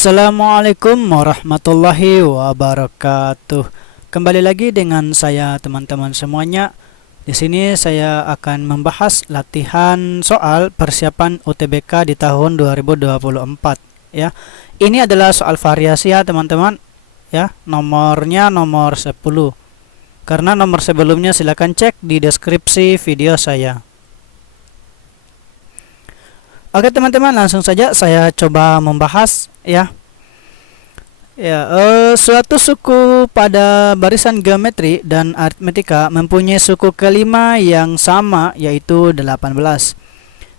Assalamualaikum warahmatullahi wabarakatuh. Kembali lagi dengan saya teman-teman semuanya. Di sini saya akan membahas latihan soal persiapan UTBK di tahun 2024 ya. Ini adalah soal variasi ya teman-teman ya. Nomornya nomor 10. Karena nomor sebelumnya silakan cek di deskripsi video saya. Oke teman-teman, langsung saja saya coba membahas ya. Suatu suku pada barisan geometri dan aritmetika mempunyai suku kelima yang sama, yaitu 18.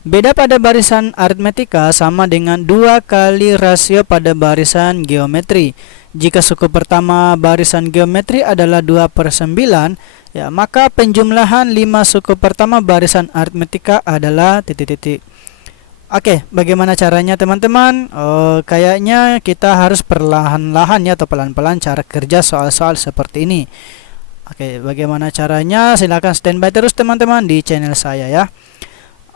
Beda pada barisan aritmetika sama dengan 2 kali rasio pada barisan geometri. Jika suku pertama barisan geometri adalah 2/9, ya, maka penjumlahan 5 suku pertama barisan aritmetika adalah titik-titik. Oke, bagaimana caranya teman-teman? Kayaknya kita harus perlahan-lahan ya, atau pelan-pelan cara kerja soal-soal seperti ini. Oke, bagaimana caranya? Silahkan standby terus teman-teman di channel saya ya.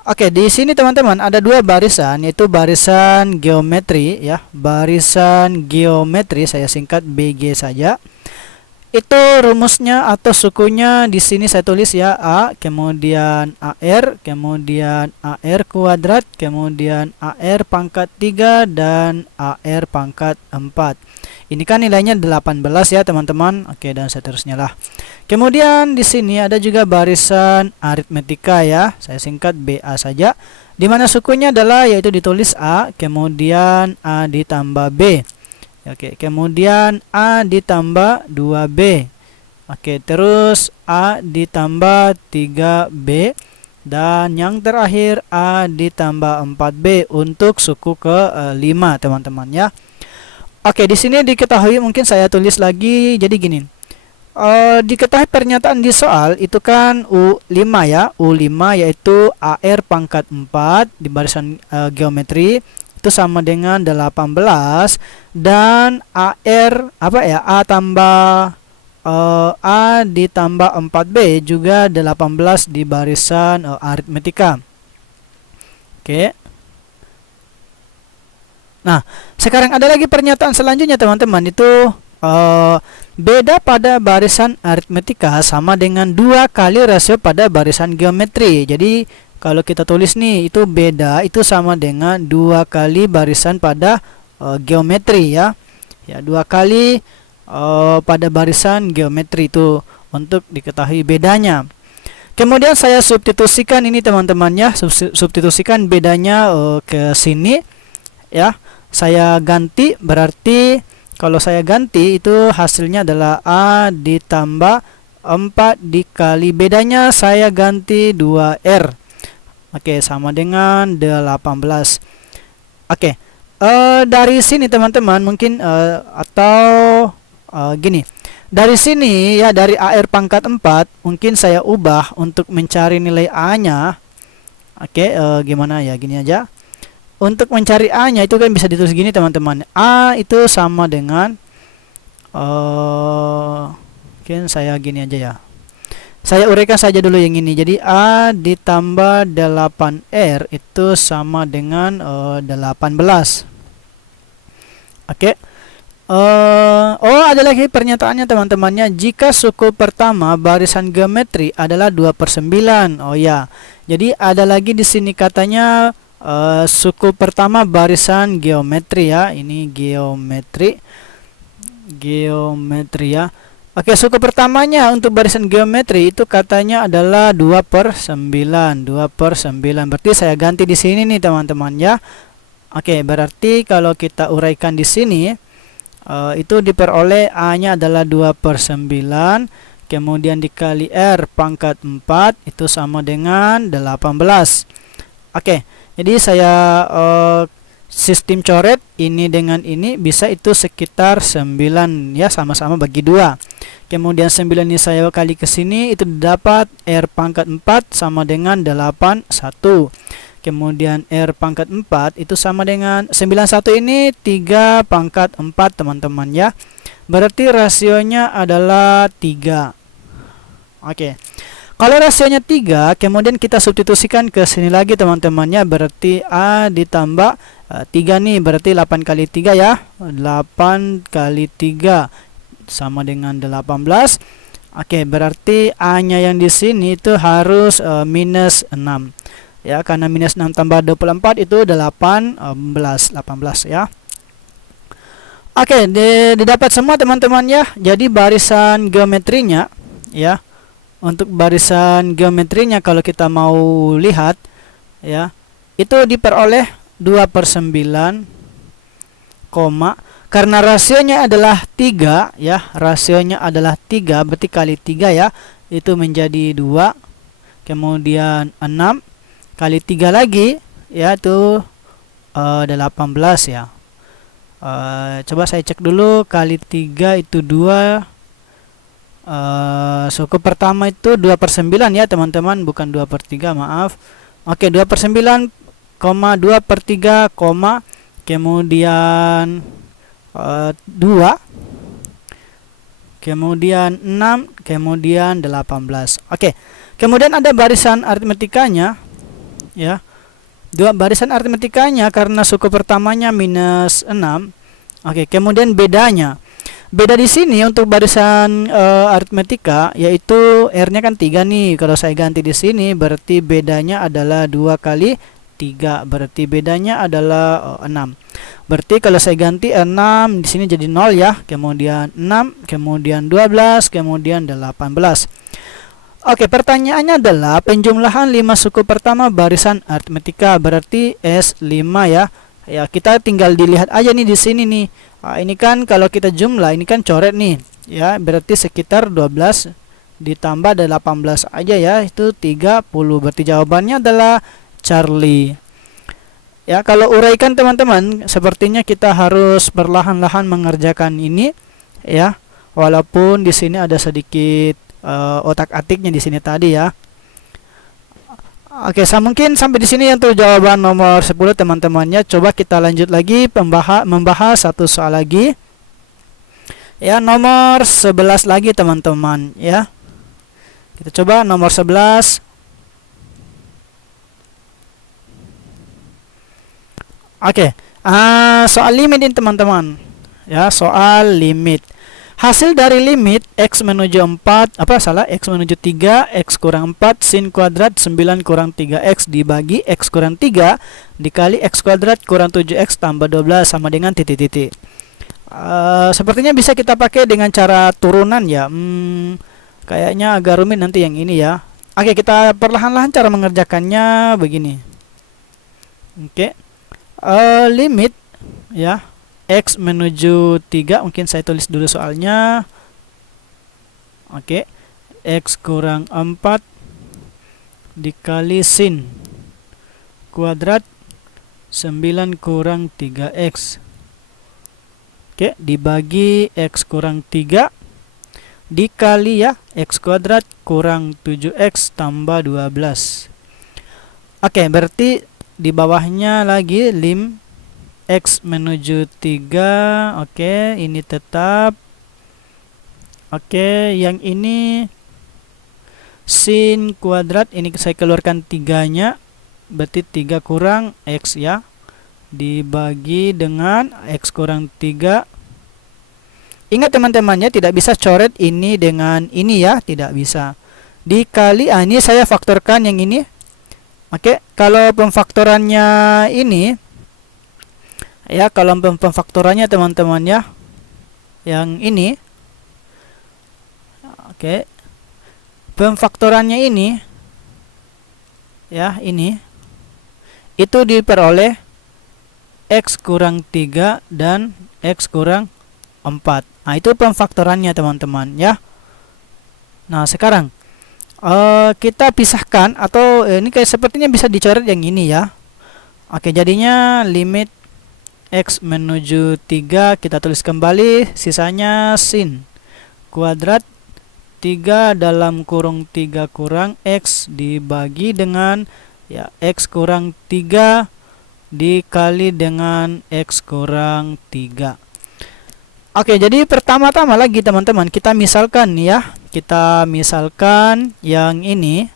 Oke, di sini teman-teman ada 2 barisan, yaitu barisan geometri ya. Barisan geometri saya singkat BG saja. Itu rumusnya atau sukunya di sini saya tulis ya, A, kemudian AR, kemudian AR kuadrat, kemudian AR pangkat 3 dan AR pangkat 4. Ini kan nilainya 18 ya teman-teman. Oke, dan seterusnya lah. Kemudian di sini ada juga barisan aritmetika ya. Saya singkat BA saja. Di mana sukunya adalah yaitu ditulis A, kemudian A ditambah B. Oke, kemudian A ditambah 2B. Oke, terus A ditambah 3B. Dan yang terakhir A ditambah 4B untuk suku ke-5 teman-teman ya. Oke, di sini diketahui, mungkin saya tulis lagi jadi gini. Diketahui pernyataan di soal itu kan U5 ya. U5 yaitu AR pangkat 4 di barisan geometri itu sama dengan 18, dan AR A tambah A ditambah 4B juga 18 di barisan aritmetika. Oke. Nah, sekarang ada lagi pernyataan selanjutnya teman-teman, itu beda pada barisan aritmetika sama dengan 2 kali rasio pada barisan geometri. Jadi kalau kita tulis nih, itu beda itu sama dengan 2 kali barisan pada geometri ya. Ya, 2 kali pada barisan geometri itu untuk diketahui bedanya. Kemudian saya substitusikan ini teman-teman ya, substitusikan bedanya ke sini ya. Saya ganti, berarti kalau saya ganti itu hasilnya adalah A ditambah 4 dikali bedanya saya ganti 2R. Oke, sama dengan 18. Oke, dari sini teman-teman mungkin gini. Dari sini ya, dari AR pangkat 4 mungkin saya ubah untuk mencari nilai A-nya. Oke, gimana ya, gini aja. Untuk mencari A-nya itu kan bisa ditulis gini teman-teman. A itu sama dengan mungkin saya gini aja ya. Saya uraikan saja dulu yang ini. Jadi A ditambah 8R itu sama dengan 18. Oke. Ada lagi pernyataannya teman-temannya. Jika suku pertama barisan geometri adalah 2/9. Oh ya. Jadi ada lagi di sini katanya suku pertama barisan geometri ya. Ini geometri ya. Oke, suku pertamanya untuk barisan geometri itu katanya adalah 2/9. 2/9. Berarti saya ganti di sini nih teman-teman ya. Oke, berarti kalau kita uraikan di sini itu diperoleh A-nya adalah 2/9, kemudian dikali R pangkat 4 itu sama dengan 18. Oke, jadi saya sistem coret ini dengan ini bisa itu sekitar 9 ya, sama-sama bagi 2. Kemudian 9 ini saya kali ke sini itu dapat R pangkat 4 sama dengan 81. Kemudian R pangkat 4 itu sama dengan 91 ini 3 pangkat 4 teman-teman ya. Berarti rasionya adalah 3. Oke. Kalau rasionya 3, kemudian kita substitusikan ke sini lagi teman-temannya, berarti A ditambah 3 nih, berarti 8 kali 3 ya. 8 kali 3 sama dengan 18. Oke, berarti A-nya yang di sini itu harus minus 6. Ya, karena minus 6 tambah 24 itu 18 ya. Oke, didapat semua teman-teman ya. Jadi barisan geometrinya ya. Untuk barisan geometrinya kalau kita mau lihat ya, itu diperoleh 2/9, karena rasionya adalah 3 ya, rasionya adalah 3 berarti kali 3 ya, itu menjadi 2, kemudian 6 kali 3 lagi ya, itu 18 ya. Coba saya cek dulu, kali 3 itu 2. Suku pertama itu 2/9 ya teman-teman, bukan 2/3, maaf. Oke, 2/9, 2/3, kemudian 2, kemudian 6, kemudian 18. Oke, kemudian ada barisan aritmetikanya ya. Dua barisan aritmetikanya karena suku pertamanya minus 6. Oke, kemudian bedanya. Beda di sini untuk barisan aritmetika, yaitu R-nya kan 3 nih. Kalau saya ganti di sini berarti bedanya adalah 2 kali 3, berarti bedanya adalah 6. Berarti kalau saya ganti 6 di sini jadi 0 ya. Kemudian 6, kemudian 12, kemudian 18. Oke, pertanyaannya adalah penjumlahan 5 suku pertama barisan aritmetika, berarti S5 ya. Ya, kita tinggal dilihat aja nih di sini nih. Ini kan kalau kita jumlah, ini kan coret nih ya, berarti sekitar 12 ditambah 18 aja ya, itu 30. Berarti jawabannya adalah Charlie. Ya, kalau uraikan teman-teman, sepertinya kita harus perlahan-lahan mengerjakan ini ya. Walaupun di sini ada sedikit otak-atiknya di sini tadi ya. Oke, mungkin sampai di sini untuk jawaban nomor 10 teman-temannya. Coba kita lanjut lagi membahas satu soal lagi. Ya, nomor 11 lagi teman-teman ya. Kita coba nomor 11. Oke, soal limit ini teman-teman. Ya, soal limit. Hasil dari limit x menuju 3, x kurang 4, sin kuadrat 9 kurang 3x dibagi x kurang 3 dikali x kuadrat kurang 7x tambah 12 sama dengan titik-titik. Sepertinya bisa kita pakai dengan cara turunan ya. Kayaknya agak rumit nanti yang ini ya. Oke, kita perlahan-lahan cara mengerjakannya begini. Oke, limit ya, x menuju 3, mungkin saya tulis dulu soalnya. Oke, x kurang 4 dikali sin kuadrat 9 kurang 3x. Oke, dibagi x kurang 3 dikali ya x kuadrat kurang 7x tambah 12. Oke, berarti di bawahnya lagi lim x menuju 3. Oke, ini tetap. Oke, yang ini sin kuadrat, ini saya keluarkan 3-nya, berarti 3 kurang x ya, dibagi dengan x kurang 3. Ingat teman-temannya, tidak bisa coret ini dengan ini ya, tidak bisa. Dikali, ini saya faktorkan yang ini. Oke, kalau pemfaktorannya ini ya, kalau pemfaktorannya teman-teman ya, yang ini. Oke, pemfaktorannya ini ya, ini itu diperoleh x kurang 3 dan x kurang 4. Nah, itu pemfaktorannya teman-teman ya. Nah, sekarang kita pisahkan, atau ini kayak sepertinya bisa dicoret yang ini ya. Oke, jadinya limit x menuju 3 kita tulis kembali, sisanya sin kuadrat 3 dalam kurung 3 kurang x dibagi dengan ya x kurang 3 dikali dengan x kurang 3. Oke, jadi pertama-tama lagi teman-teman, kita misalkan ya, Kita misalkan yang ini.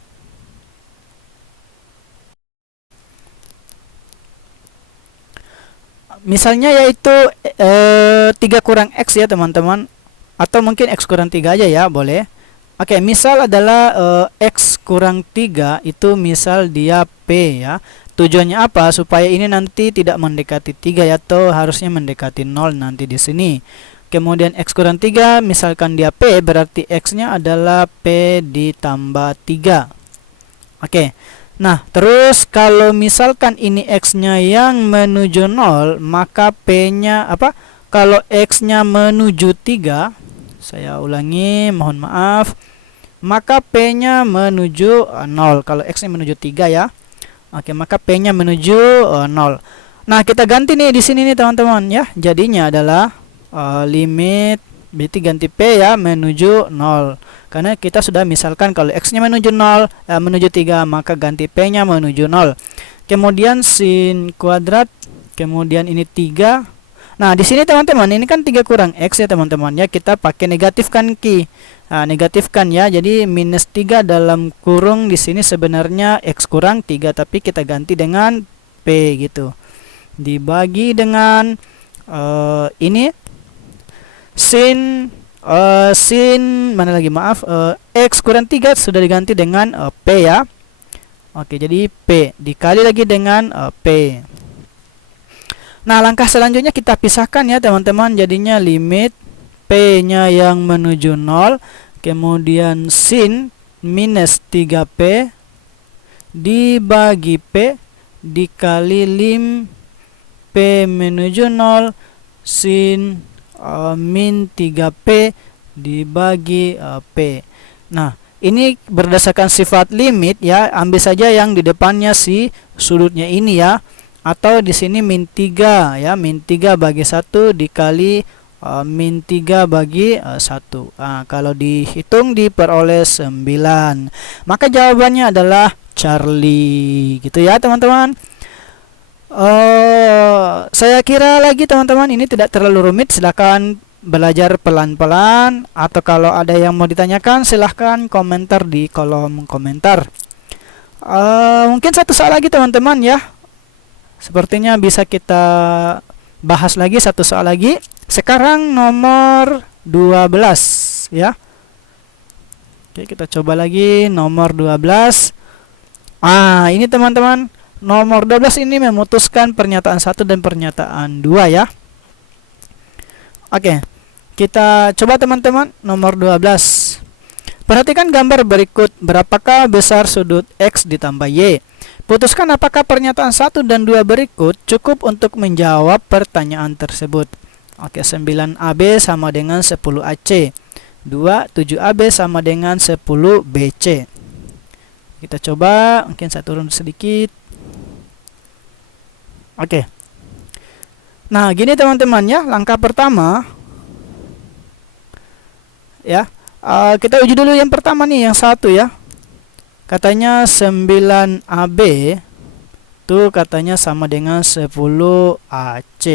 Misalnya yaitu 3 kurang X ya teman-teman. Atau mungkin X kurang 3 aja ya, boleh. Oke, misal adalah X kurang 3 itu misal dia P ya. Tujuannya apa? Supaya ini nanti tidak mendekati 3 ya, atau harusnya mendekati 0 nanti di sini. Kemudian X kurang 3 misalkan dia P, berarti X-nya adalah P ditambah 3. Oke. Nah, terus kalau misalkan ini X-nya yang menuju 0, maka P-nya apa? Kalau X-nya menuju 3, saya ulangi, mohon maaf. Maka P-nya menuju 0. Kalau X-nya menuju 3 ya. Oke, maka P-nya menuju 0. Nah, kita ganti nih di sini nih teman-teman ya. Jadinya adalah limit berarti ganti P ya menuju 0. Karena kita sudah misalkan kalau X-nya menuju 0, menuju 3, maka ganti P-nya menuju 0. Kemudian sin kuadrat, kemudian ini 3. Nah, di sini teman-teman, ini kan 3 kurang X ya teman-teman ya, kita pakai negatifkan Ki. Nah, negatifkan ya. Jadi minus 3 dalam kurung di sini sebenarnya X kurang 3, tapi kita ganti dengan P gitu. Dibagi dengan ini sin mana lagi, maaf, X kurang 3 sudah diganti dengan P ya. Oke, jadi P dikali lagi dengan P. Nah, langkah selanjutnya kita pisahkan ya teman-teman. Jadinya limit P-nya yang menuju 0, kemudian sin minus 3P dibagi P dikali lim P menuju 0 sin min 3P dibagi P. Nah, ini berdasarkan sifat limit ya, ambil saja yang di depannya si sudutnya ini ya. Atau di sini min 3 ya, min 3 bagi 1 dikali min 3 bagi 1. Nah, kalau dihitung diperoleh 9. Maka jawabannya adalah Charlie gitu ya teman-teman. Saya kira lagi teman-teman ini tidak terlalu rumit. Silahkan belajar pelan-pelan, atau kalau ada yang mau ditanyakan silahkan komentar di kolom komentar. Mungkin satu soal lagi teman-teman ya. Sepertinya bisa kita bahas lagi satu soal lagi. Sekarang nomor 12 ya. Oke, kita coba lagi nomor 12. Ini teman-teman, nomor 12 ini memutuskan pernyataan 1 dan pernyataan 2 ya. Oke, kita coba teman-teman nomor 12. Perhatikan gambar berikut. Berapakah besar sudut X ditambah Y? Putuskan apakah pernyataan 1 dan 2 berikut cukup untuk menjawab pertanyaan tersebut. Oke, 9AB sama dengan 10AC. 2, 7AB sama dengan 10BC. Kita coba, mungkin saya turun sedikit. Oke. Nah, gini teman-teman ya, langkah pertama ya. Kita uji dulu yang pertama nih, yang 1 ya. Katanya 9AB tuh katanya sama dengan 10AC.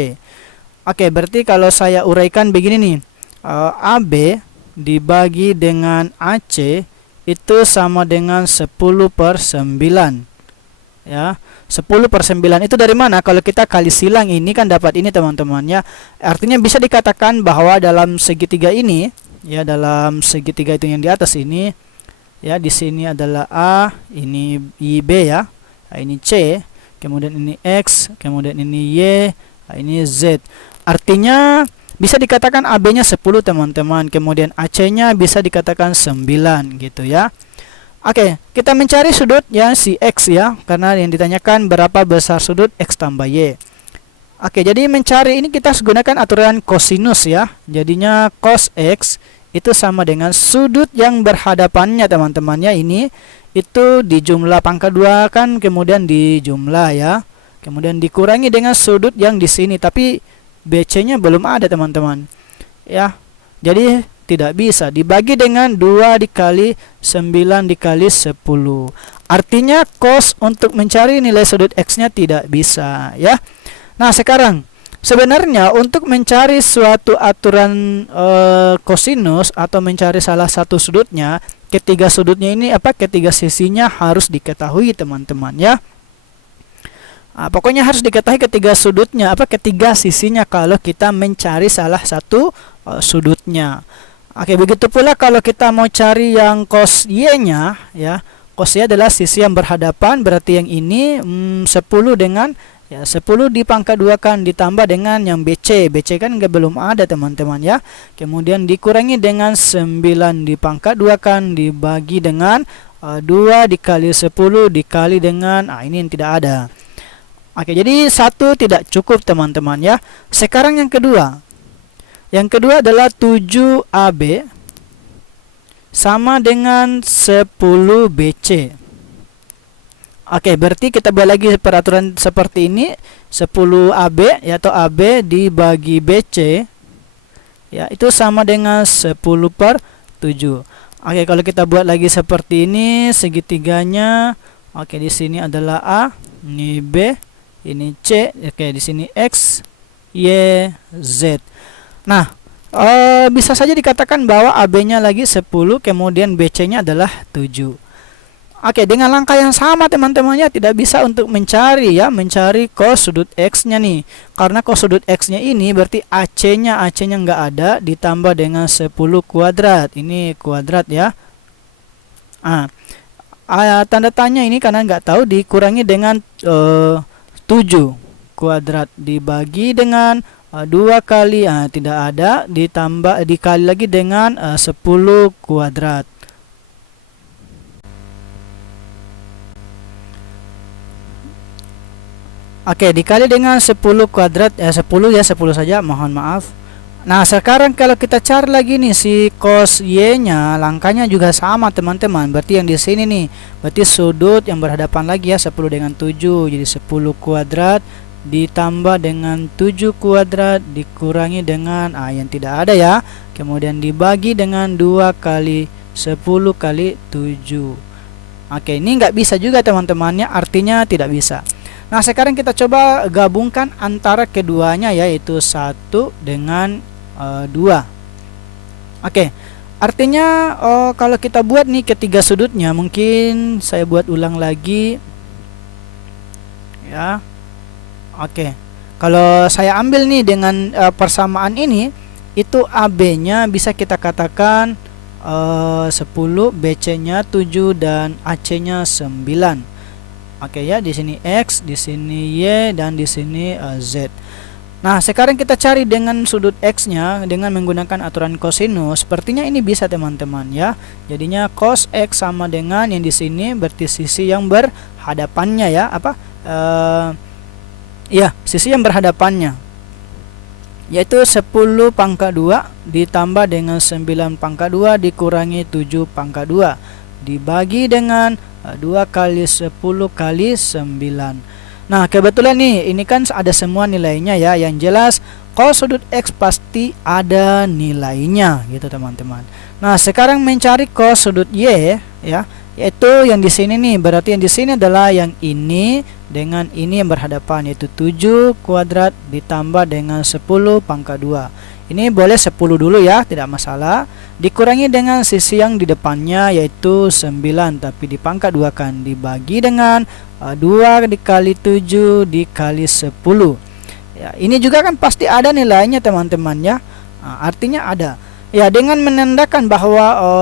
Oke, berarti kalau saya uraikan begini nih. AB dibagi dengan AC itu sama dengan 10/9. Ya, 10/9 itu dari mana? Kalau kita kali silang ini kan dapat ini teman-teman ya. Artinya bisa dikatakan bahwa dalam segitiga ini ya, dalam segitiga itu yang di atas ini ya, di sini adalah A, ini B ya, ini C, kemudian ini X, kemudian ini Y, ini Z. Artinya bisa dikatakan AB-nya 10 teman-teman, kemudian AC-nya bisa dikatakan 9 gitu ya. Oke, kita mencari sudut ya si X ya, karena yang ditanyakan berapa besar sudut X tambah Y. Oke, jadi mencari ini kita gunakan aturan kosinus ya. Jadinya cos X itu sama dengan sudut yang berhadapannya teman-temannya ini itu dijumlah pangkat 2 kan, kemudian dijumlah ya, kemudian dikurangi dengan sudut yang di sini, tapi BC-nya belum ada teman-teman ya. Jadi tidak bisa dibagi dengan 2 dikali 9 dikali 10. Artinya cos untuk mencari nilai sudut X-nya tidak bisa ya. Nah, sekarang Sebenarnya untuk mencari suatu aturan kosinus atau mencari salah satu sudutnya, ketiga sudutnya ini ketiga sisinya harus diketahui teman-teman ya. Pokoknya harus diketahui ketiga sudutnya ketiga sisinya kalau kita mencari salah satu sudutnya. Oke, begitu pula kalau kita mau cari yang cos y-nya ya. Cos y adalah sisi yang berhadapan, berarti yang ini 10 dengan 10 dipangkat 2 kan ditambah dengan yang BC. BC kan belum ada teman-teman ya. Kemudian dikurangi dengan 9 dipangkat 2 kan dibagi dengan 2 dikali 10 dikali dengan ini yang tidak ada. Oke, jadi 1 tidak cukup teman-teman ya. Sekarang yang kedua. Yang kedua adalah 7AB sama dengan 10 BC. Oke, berarti kita buat lagi peraturan seperti ini. 10 AB atau AB dibagi BC ya, itu sama dengan 10 per 7. Oke, kalau kita buat lagi seperti ini, segitiganya oke, di sini adalah A, ini B, ini C, oke, di sini X, Y, Z. Nah, bisa saja dikatakan bahwa AB-nya lagi 10, kemudian BC-nya adalah 7. Oke, dengan langkah yang sama teman-temannya tidak bisa untuk mencari cos sudut X-nya nih. Karena cos sudut X-nya ini berarti AC-nya nggak ada ditambah dengan 10 kuadrat. Ini kuadrat ya. Tanda tanya ini karena nggak tahu dikurangi dengan 7 kuadrat dibagi dengan 2 kali tidak ada ditambah dikali lagi dengan 10 kuadrat. Oke, dikali dengan 10 kuadrat 10 saja, mohon maaf. Nah, sekarang kalau kita cari lagi nih si cos y-nya, langkahnya juga sama teman-teman. Berarti yang di sini nih, berarti sudut yang berhadapan lagi ya 10 dengan 7, jadi 10 kuadrat ditambah dengan 7 kuadrat dikurangi dengan yang tidak ada ya. Kemudian dibagi dengan 2 kali 10 kali 7. Oke, ini nggak bisa juga teman-temannya, artinya tidak bisa. Nah, sekarang kita coba gabungkan antara keduanya, yaitu 1 dengan 2. Oke, artinya kalau kita buat nih ketiga sudutnya, mungkin saya buat ulang lagi ya. Oke, kalau saya ambil nih dengan persamaan ini, itu AB-nya bisa kita katakan 10, BC-nya 7 dan AC-nya 9. Oke ya, di sini X, di sini Y, dan di sini Z. Nah, sekarang kita cari dengan sudut X-nya dengan menggunakan aturan kosinus. Sepertinya ini bisa teman-teman ya. Jadinya cos X sama dengan yang di sini berarti sisi yang berhadapannya ya. Sisi yang berhadapannya, yaitu 10 pangkat 2 ditambah dengan 9 pangkat 2 dikurangi 7 pangkat 2 dibagi dengan 2 kali 10 kali 9. Nah, kebetulan nih ini kan ada semua nilainya ya. Yang jelas cos sudut X pasti ada nilainya gitu teman-teman. Nah, sekarang mencari cos sudut Y ya, yaitu yang di sini nih. Berarti yang di sini adalah yang ini dengan ini yang berhadapan, yaitu 7 kuadrat ditambah dengan 10 pangkat 2. Ini boleh 10 dulu ya, tidak masalah. Dikurangi dengan sisi yang di depannya, yaitu 9, tapi dipangkat 2 kan, dibagi dengan 2 dikali 7 dikali 10 ya. Ini juga kan pasti ada nilainya teman-teman ya. Artinya ada ya, dengan menandakan bahwa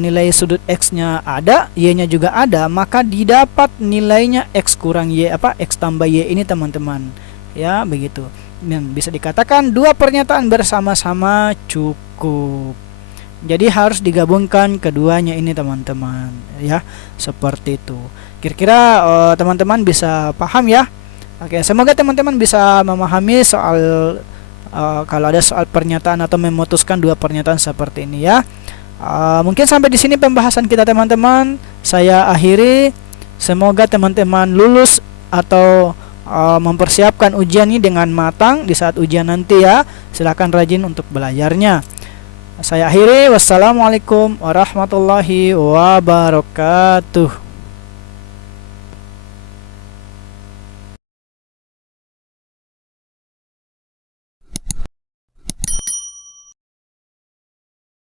nilai sudut X-nya ada, Y-nya juga ada, maka didapat nilainya X kurang Y X tambah Y ini teman-teman ya, begitu. Dan bisa dikatakan dua pernyataan bersama-sama cukup. Jadi harus digabungkan keduanya ini teman-teman ya, seperti itu. Kira-kira teman-teman bisa paham ya. Oke, semoga teman-teman bisa memahami soal kalau ada soal pernyataan atau memutuskan dua pernyataan seperti ini ya. Mungkin sampai di sini pembahasan kita teman-teman. Saya akhiri. Semoga teman-teman lulus atau mempersiapkan ujian ini dengan matang di saat ujian nanti ya. Silakan rajin untuk belajarnya. Saya akhiri. Wassalamualaikum warahmatullahi wabarakatuh.